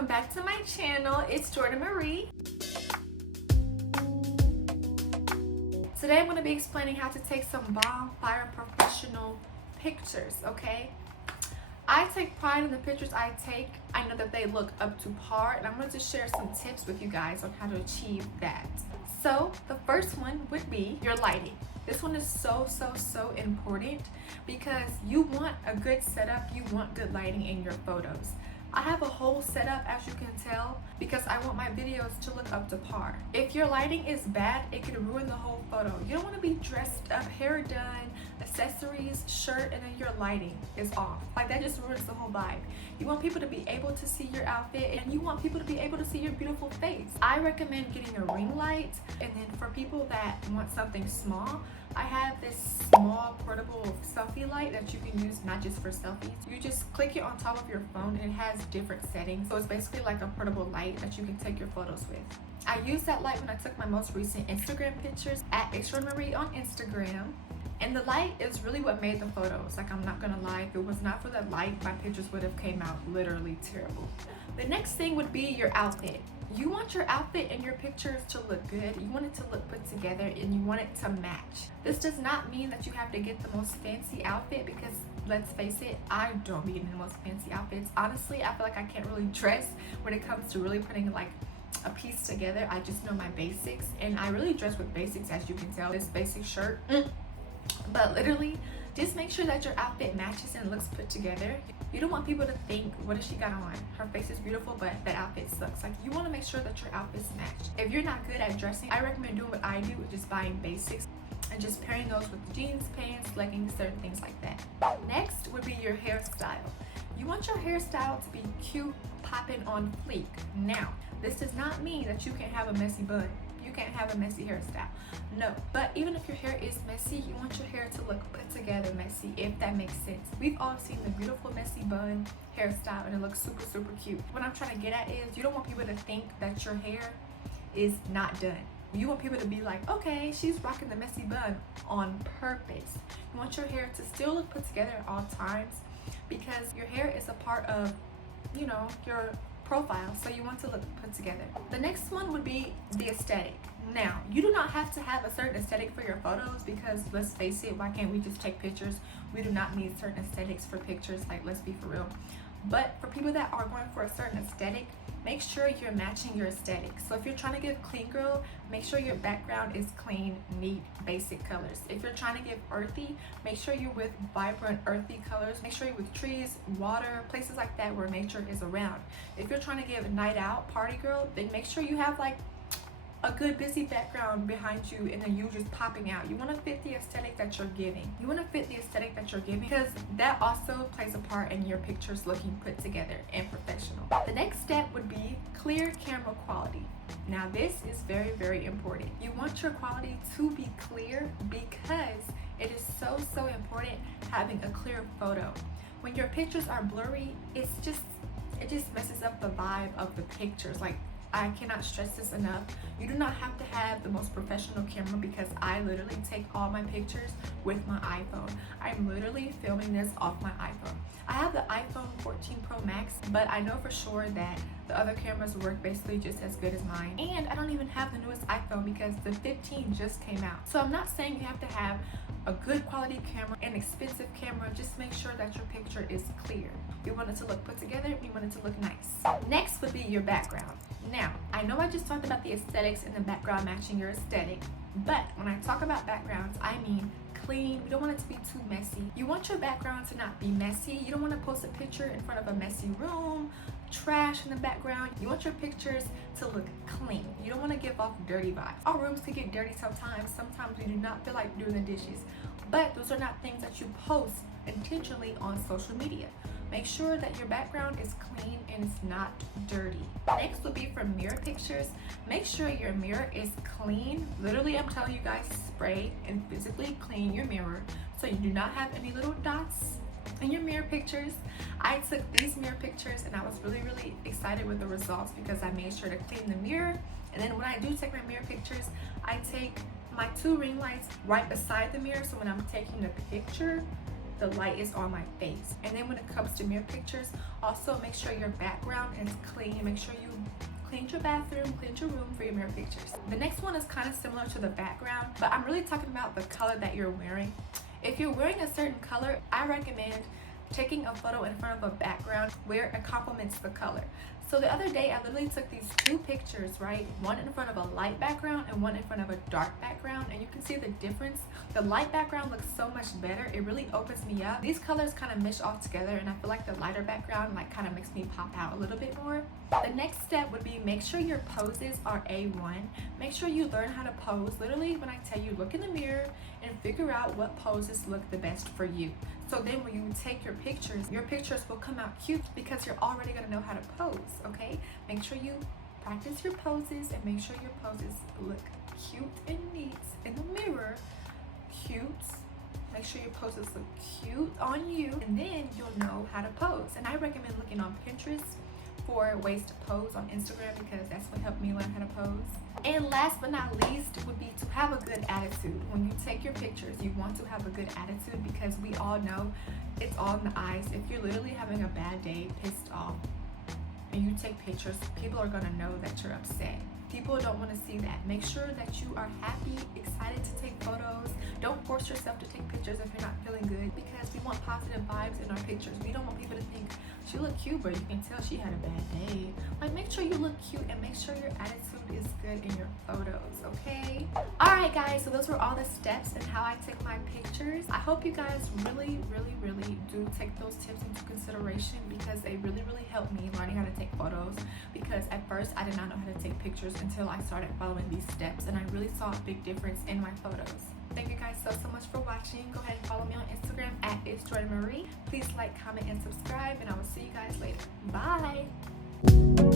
welcome back to my channel. It's Jordan Marie. Today I'm going to be explaining how to take some bomb fire professional pictures, okay? I take pride in the pictures I take. I know that they look up to par, and I'm going to share some tips with you guys on how to achieve that. So the first one would be your lighting. This one is so important because you want a good setup, you want good lighting in your photos. I have a whole setup, as you can tell, because I want my videos to look up to par. If your lighting is bad, it could ruin the whole photo. You don't want to be dressed up, hair done, accessories, shirt, and then your lighting is off. Like, that just ruins the whole vibe. You want people to be able to see your outfit, and you want people to be able to see your beautiful face. I recommend getting a ring light, and then for people that want something small, I have this small portable selfie light that you can use not just for selfies. You just click it on top of your phone and it has different settings. So it's basically like a portable light that you can take your photos with. I used that light when I took my most recent Instagram pictures at Extraordinary on Instagram. And the light is really what made the photos. Like, I'm not gonna lie, if it was not for that light, my pictures would have came out literally terrible. The next thing would be your outfit. You want your outfit and your pictures to look good. You want it to look put together, and you want it to match. This does not mean that you have to get the most fancy outfit, because let's face it, I don't be getting the most fancy outfits. Honestly, I feel like I can't really dress when it comes to really putting like a piece together. I just know my basics, and I really dress with basics, as you can tell. This basic shirt, but literally just make sure that your outfit matches and looks put together. You don't want people to think, what does she got on? Her face is beautiful, but that outfit sucks. Like, you want to make sure that your outfits match. If you're not good at dressing, I recommend doing what I do, which is buying basics and just pairing those with jeans, pants, leggings, certain things like that. Next would be your hairstyle. You want your hairstyle to be cute, popping on fleek. Now, this does not mean that you can't have a messy bun. You can't have a messy hairstyle. No, but even if your hair is messy, you want your hair to look put together messy, if that makes sense. We've all seen the beautiful messy bun hairstyle, and it looks super cute. What I'm trying to get at is, you don't want people to think that your hair is not done. You want people to be like, okay, she's rocking the messy bun on purpose. You want your hair to still look put together at all times, because your hair is a part of, you know, your profile, so you want to look put together. The next one would be the aesthetic. Now, you do not have to have a certain aesthetic for your photos, because let's face it, why can't we just take pictures? We do not need certain aesthetics for pictures, like, let's be for real. But for people that are going for a certain aesthetic, make sure you're matching your aesthetic. So if you're trying to give clean girl, make sure your background is clean, neat, basic colors. If you're trying to give earthy, make sure you're with vibrant, earthy colors. Make sure you're with trees, water, places like that where nature is around. If you're trying to give night out, party girl, then make sure you have like a good busy background behind you, and then you just popping out. You want to fit the aesthetic that you're giving. You want to fit the aesthetic that you're giving, because that also plays a part in your pictures looking put together and professional. The next step would be clear camera quality. Now, this is very important. You want your quality to be clear, because it is so important having a clear photo. When your pictures are blurry, it just messes up the vibe of the pictures. Like, I cannot stress this enough. You do not have to have the most professional camera, because I literally take all my pictures with my iPhone. I'm literally filming this off my iPhone. I have the iPhone 14 Pro Max, but I know for sure that the other cameras work basically just as good as mine. And I don't even have the newest iPhone, because the 15 just came out. So I'm not saying you have to have a good quality camera, an expensive camera. Just make sure that your picture is clear. We want it to look put together, we want it to look nice. Next would be your background. Now, I know I just talked about the aesthetics and the background matching your aesthetic, but when I talk about backgrounds, I mean clean. We don't want it to be too messy. You want your background to not be messy. You don't want to post a picture in front of a messy room, trash in the background. You want your pictures to look clean. You don't want to give off dirty vibes. Our rooms can get dirty sometimes. Sometimes we do not feel like doing the dishes, but those are not things that you post intentionally on social media. Make sure that your background is clean and it's not dirty. Next would be for mirror pictures. Make sure your mirror is clean. Literally, I'm telling you guys, spray and physically clean your mirror so you do not have any little dots in your mirror pictures. I took these mirror pictures and I was really excited with the results, because I made sure to clean the mirror. And then when I do take my mirror pictures, I take my 2 ring lights right beside the mirror, so when I'm taking the picture, the light is on my face. And then when it comes to mirror pictures, also make sure your background is clean. Make sure you cleaned your bathroom, cleaned your room for your mirror pictures. The next one is kind of similar to the background, but I'm really talking about the color that you're wearing. If you're wearing a certain color, I recommend taking a photo in front of a background where it complements the color. So the other day, I literally took these two pictures, right? One in front of a light background and one in front of a dark background. And you can see the difference. The light background looks so much better. It really opens me up. These colors kind of mesh all together, and I feel like the lighter background like kind of makes me pop out a little bit more. The next step would be make sure your poses are A1. Make sure you learn how to pose. Literally, when I tell you, look in the mirror and figure out what poses look the best for you. So then when you take your pictures will come out cute because you're already gonna know how to pose, okay? Make sure you practice your poses and make sure your poses look cute and neat in the mirror. Cute. Make sure your poses look cute on you, and then you'll know how to pose. And I recommend looking on Pinterest for ways to pose, on Instagram because that's what helped me learn how to pose. And last but not least would be to have a good attitude. When you take your pictures, you want to have a good attitude because we all know it's all in the eyes. If you're literally having a bad day, pissed off, and you take pictures, people are gonna know that you're upset. People don't want to see that. Make sure that you are happy, excited to take photos. Don't force yourself to take pictures if you're not feeling good because we want positive vibes in our pictures. We don't want people to think, she looked cute, but you can tell she had a bad day. Like, make sure you look cute and make sure your attitude is good in your photos, okay? Alright guys, so those were all the steps and how I take my pictures. I hope you guys really do take those tips into consideration because they really helped me learning how to take photos, because at first I did not know how to take pictures until I started following these steps, and I really saw a big difference in my photos. Thank you guys so much for watching. Go ahead and follow me on Instagram at @ItsJordanMarie. Please like, comment, and subscribe, and I will see you guys later. Bye!